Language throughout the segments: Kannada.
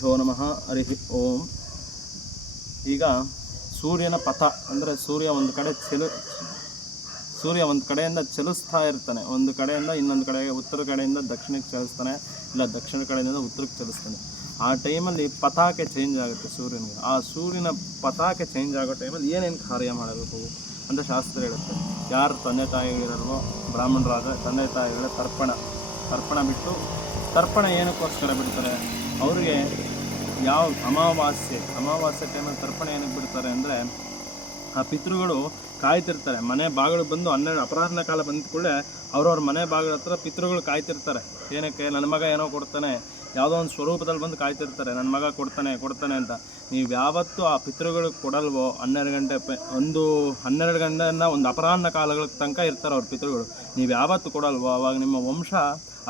ಶೋ ನಮಃ ಹರಿ ಓಂ. ಈಗ ಸೂರ್ಯನ ಪಥ ಅಂದರೆ ಸೂರ್ಯ ಒಂದು ಕಡೆಯಿಂದ ಚಲಿಸ್ತಾ ಇರ್ತಾನೆ, ಒಂದು ಕಡೆಯಿಂದ ಇನ್ನೊಂದು ಕಡೆಗೆ, ಉತ್ತರ ಕಡೆಯಿಂದ ದಕ್ಷಿಣಕ್ಕೆ ಚಲಿಸ್ತಾನೆ, ಇಲ್ಲ ದಕ್ಷಿಣ ಕಡೆಯಿಂದ ಉತ್ತರಕ್ಕೆ ಚಲಿಸ್ತಾನೆ. ಆ ಟೈಮಲ್ಲಿ ಪತಾಕೆ ಚೇಂಜ್ ಆಗುತ್ತೆ ಸೂರ್ಯನಿಗೆ. ಆ ಸೂರ್ಯನ ಪತಾಕೆ ಚೇಂಜ್ ಆಗೋ ಟೈಮಲ್ಲಿ ಏನೇನು ಕಾರ್ಯ ಮಾಡಬೇಕು ಅಂತ ಶಾಸ್ತ್ರ ಹೇಳುತ್ತೆ. ಯಾರು ತಂದೆ ತಾಯಿಗಳಿರಲ್ವೋ ಬ್ರಾಹ್ಮಣರಾದರೆ ತಂದೆ ತಾಯಿಗಳ ತರ್ಪಣ ಬಿಟ್ಟು, ತರ್ಪಣ ಏನಕ್ಕೋಸ್ಕರ ಬಿಡ್ತಾರೆ ಅವ್ರಿಗೆ, ಯಾವ ಅಮಾವಾಸ್ಯೆ ಟೈಮಲ್ಲಿ ತರ್ಪಣ ಏನಕ್ಕೆ ಬಿಡ್ತಾರೆ ಅಂದರೆ, ಆ ಪಿತೃಗಳು ಕಾಯ್ತಿರ್ತಾರೆ. ಮನೆ ಬಾಗಿಲು ಬಂದು ಅಪರಾಹ್ನ ಕಾಲ ಬಂದ ಕೂಡಲೇ ಅವ್ರವ್ರ ಮನೆ ಬಾಗಿಲ ಹತ್ರ ಪಿತೃಗಳು ಕಾಯ್ತಿರ್ತಾರೆ. ಏನಕ್ಕೆ? ನನ್ನ ಮಗ ಏನೋ ಕೊಡ್ತಾನೆ, ಯಾವುದೋ ಒಂದು ಸ್ವರೂಪದಲ್ಲಿ ಬಂದು ಕಾಯ್ತಿರ್ತಾರೆ, ನನ್ನ ಮಗ ಕೊಡ್ತಾನೆ ಅಂತ. ನೀವು ಯಾವತ್ತೂ ಆ ಪಿತೃಗಳು ಕೊಡಲ್ವೋ 12 ಗಂಟೆಯಿಂದ ಒಂದು ಅಪರಾಹ್ನ ಕಾಲಗಳ ತನಕ ಇರ್ತಾರೆ ಅವ್ರ ಪಿತೃಗಳು, ನೀವು ಯಾವತ್ತು ಕೊಡಲ್ವೋ ಅವಾಗ ನಿಮ್ಮ ವಂಶ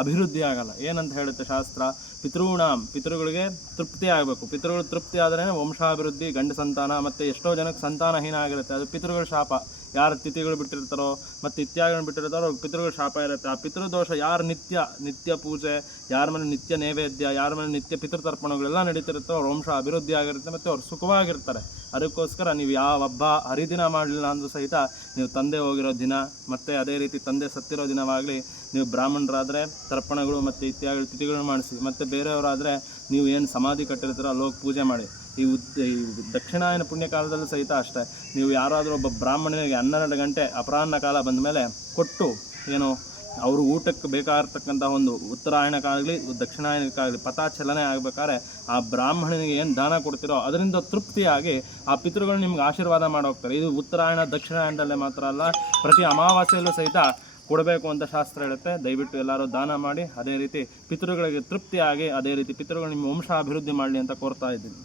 ಅಭಿವೃದ್ಧಿ ಆಗಲ್ಲ. ಏನಂತ ಹೇಳುತ್ತೆ ಶಾಸ್ತ್ರ? ಪಿತೃಗಳಿಗೆ ತೃಪ್ತಿ ಆಗಬೇಕು. ಪಿತೃಗಳು ತೃಪ್ತಿ ಆದರೆ ವಂಶಾಭಿವೃದ್ಧಿ, ಗಂಡ ಸಂತಾನ. ಮತ್ತು ಎಷ್ಟೋ ಜನಕ್ಕೆ ಸಂತಾನಹೀನ ಆಗಿರುತ್ತೆ, ಅದು ಪಿತೃಗಳ ಶಾಪ. ಯಾರು ತಿಥಿಗಳು ಬಿಟ್ಟಿರ್ತಾರೋ ಮತ್ತು ಇತ್ಯಾದಿಗಳನ್ನು ಬಿಟ್ಟಿರ್ತಾರೋ ಅವ್ರಿಗೆ ಪಿತೃಗಳ ಶಾಪ ಇರುತ್ತೆ. ಆ ಪಿತೃದೋಷ ಯಾರು ನಿತ್ಯ ಪೂಜೆ, ಯಾರ ಮೇಲೆ ನಿತ್ಯ ನೈವೇದ್ಯ, ಯಾರ ಮೇಲೆ ನಿತ್ಯ ಪಿತೃತರ್ಪಣಗಳೆಲ್ಲ ನಡೀತಿರುತ್ತೋ ಅವ್ರ ವಂಶ ಅಭಿವೃದ್ಧಿ ಆಗಿರುತ್ತೆ ಮತ್ತು ಅವ್ರು ಸುಖವಾಗಿರ್ತಾರೆ. ಅದಕ್ಕೋಸ್ಕರ ನೀವು ಯಾವ ಹಬ್ಬ ಹರಿದಿನ ಮಾಡಲಿಲ್ಲ ಅಂದರೂ ಸಹಿತ ನೀವು ತಂದೆ ಹೋಗಿರೋ ದಿನ ಮತ್ತು ಅದೇ ರೀತಿ ತಂದೆ ಸತ್ತಿರೋ ದಿನವಾಗಲಿ ನೀವು ಬ್ರಾಹ್ಮಣರಾದರೆ ತರ್ಪಣಗಳು ಮತ್ತು ಇತ್ಯಾದಿ ತಿಥಿಗಳನ್ನು ಮಾಡಿಸಿ. ಮತ್ತು ಬೇರೆಯವರಾದರೆ ನೀವು ಏನು ಸಮಾಧಿ ಕಟ್ಟಿರ್ತೀರೋ ಅಲ್ಲಿ ಹೋಗಿ ಪೂಜೆ ಮಾಡಿ. ಈ ದಕ್ಷಿಣಾಯನ ಪುಣ್ಯಕಾಲದಲ್ಲೂ ಸಹಿತ ಅಷ್ಟೇ. ನೀವು ಯಾರಾದರೂ ಒಬ್ಬ ಬ್ರಾಹ್ಮಣನಿಗೆ 12 ಗಂಟೆ ಅಪರಾಹ್ನ ಕಾಲ ಬಂದ ಮೇಲೆ ಕೊಟ್ಟು, ಏನು ಅವರು ಊಟಕ್ಕೆ ಬೇಕಾಗಿರ್ತಕ್ಕಂಥ ಒಂದು ಉತ್ತರಾಯಣಕ್ಕಾಗಲಿ ದಕ್ಷಿಣಾಯನಕ್ಕಾಗಲಿ ಪಥಾಚಲನೆ ಆಗಬೇಕಾದ್ರೆ ಆ ಬ್ರಾಹ್ಮಣನಿಗೆ ಏನು ದಾನ ಕೊಡ್ತಿರೋ ಅದರಿಂದ ತೃಪ್ತಿಯಾಗಿ ಆ ಪಿತೃಗಳು ನಿಮ್ಗೆ ಆಶೀರ್ವಾದ ಮಾಡೋಗ್ತಾರೆ. ಇದು ಉತ್ತರಾಯಣ ದಕ್ಷಿಣಾಯನದಲ್ಲೇ ಮಾತ್ರ ಅಲ್ಲ, ಪ್ರತಿ ಅಮಾವಾಸ್ಯೆಯಲ್ಲೂ ಸಹಿತ ಕೊಡಬೇಕು ಅಂತ ಶಾಸ್ತ್ರ ಹೇಳುತ್ತೆ. ದಯವಿಟ್ಟು ಎಲ್ಲರೂ ದಾನ ಮಾಡಿ, ಅದೇ ರೀತಿ ಪಿತೃಗಳಿಗೆ ತೃಪ್ತಿಯಾಗಿ, ಅದೇ ರೀತಿ ಪಿತೃಗಳು ನಿಮ್ಮ ವಂಶ ಅಭಿವೃದ್ಧಿ ಮಾಡಲಿ ಅಂತ ಕೋರ್ತಾ ಇದ್ದೀನಿ.